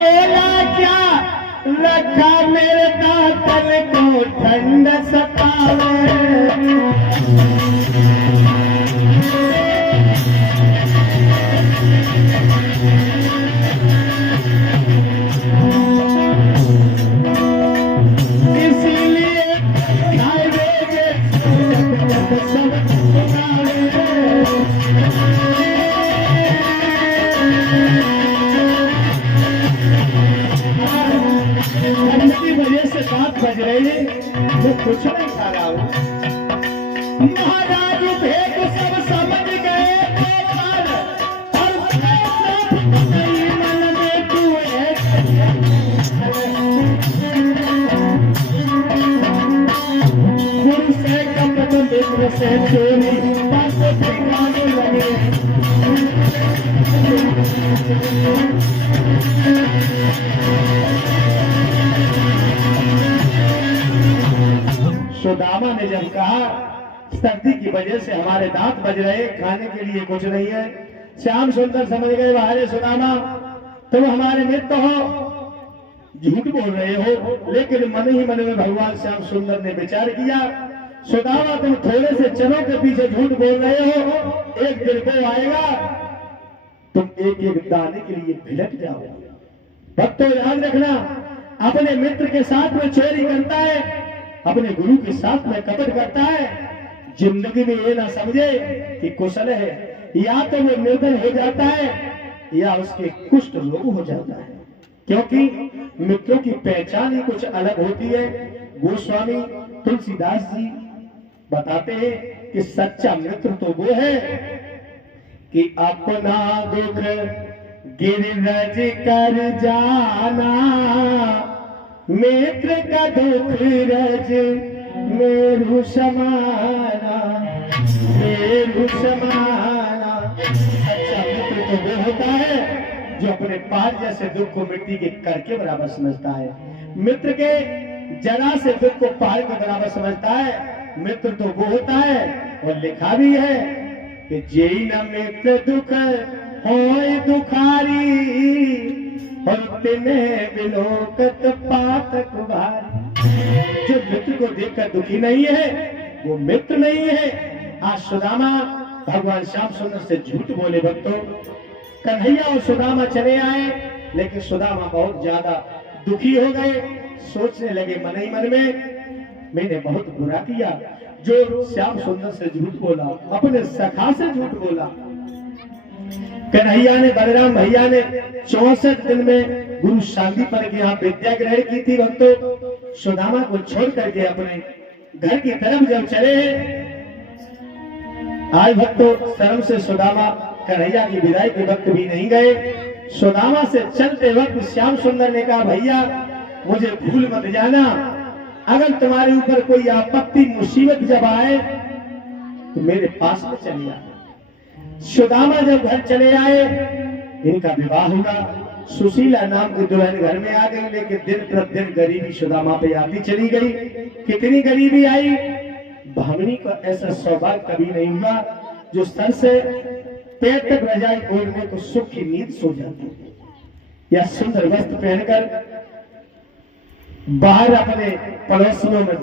बोला क्या रखा मेरे दातन को ठंड सतावे। इसीलिए वजह से बात बज रही है, वो कुछ नहीं खा रहा हूँ। महाराज भेद सब समझ गए और नहीं मन में तू गुरु से कपट मित्र से चोरी बात सिखाने लगे। सुदामा ने जब कहा सर्दी की वजह से हमारे दांत बज रहे, खाने के लिए कुछ नहीं है, श्याम सुंदर समझ गए बाहर सुदामा तुम हमारे मित्र हो, झूठ बोल रहे हो। लेकिन मन ही मन में भगवान श्याम सुंदर ने विचार किया, सुदामा तुम थोड़े से चनों के पीछे झूठ बोल रहे हो, एक दिन को आएगा तुम एक एक दाने के लिए भिलक जाओ। भक्तों ध्यान रखना, अपने मित्र के साथ में चोरी करता है, अपने गुरु के साथ में कपट करता है, जिंदगी में ये ना समझे कि कुशल है, या तो वो निर्धन हो जाता है या उसके कुष्ठ रोग हो जाता है। क्योंकि मित्रों की पहचान ही कुछ अलग होती है। गोस्वामी तुलसीदास जी बताते हैं कि सच्चा मित्र तो वो है कि अपना दुख गिरज कर जाना, मित्र का दुख रज मेरु समाना, मेरु समाना। अच्छा मित्र तो वो होता है जो अपने पार जैसे दुख को मिट्टी के कर के बराबर समझता है, मित्र के जरा से दुख को पहाड़ के बराबर समझता है। मित्र तो वो होता है, और लिखा भी है कि जेई न मित्र दुख होय दुखारी, और तिन्हें बिलोकत पातक भारी। जो मित्र को देखकर दुखी नहीं है वो मित्र नहीं है। आज सुदामा भगवान श्याम सुंदर से झूठ बोले। भक्तों कन्हैया और सुदामा चले आए, लेकिन सुदामा बहुत ज्यादा दुखी हो गए, सोचने लगे मन ही मन में मैंने बहुत बुरा किया जो श्याम सुंदर से झूठ बोला, अपने सखा से झूठ बोला। कन्हैया ने बलराम भैया ने 64 दिन में गुरु शांति पर के यहाँ विद्या ग्रहण की थी। भक्तों सुदामा को छोड़ करके अपने घर की तरफ जब चले, आज भक्तों शर्म से सुदामा कन्हैया की विदाई के वक्त भी नहीं गए। सुदामा से चलते वक्त श्याम सुंदर ने कहा भैया मुझे भूल मत जाना, अगर तुम्हारे ऊपर कोई आपत्ति मुसीबत जब आए तो मेरे पास में चले आना। सुदामा जब घर चले आए, इनका विवाह हुआ, सुशीला नाम की दुल्हन घर में आ गई, लेकिन दिन प्रतिदिन गरीबी सुदामा पे आती चली गई। कितनी गरीबी आई, भामिनी का ऐसा सौभाग्य कभी नहीं हुआ जो सर से पैर तक रजाई ओढ़ने को सुख की नींद सो जाती, या सुंदर वस्त्र पहनकर बाहर अपने पड़ोसियों में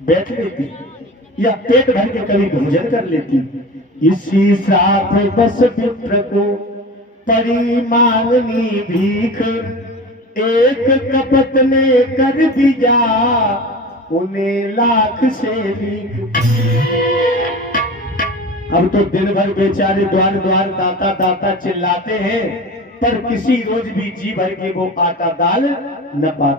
बैठ लेती, या पेट भर के कभी भोजन कर लेती। इसी साथ बस विप्र को परी मांगनी भीख, एक कपट ने कर दिया उन्हें लाख से भीख। अब तो दिन भर बेचारे द्वार द्वार दाता दाता चिल्लाते हैं, पर किसी रोज भी जी भर के वो आटा दाल न पाते।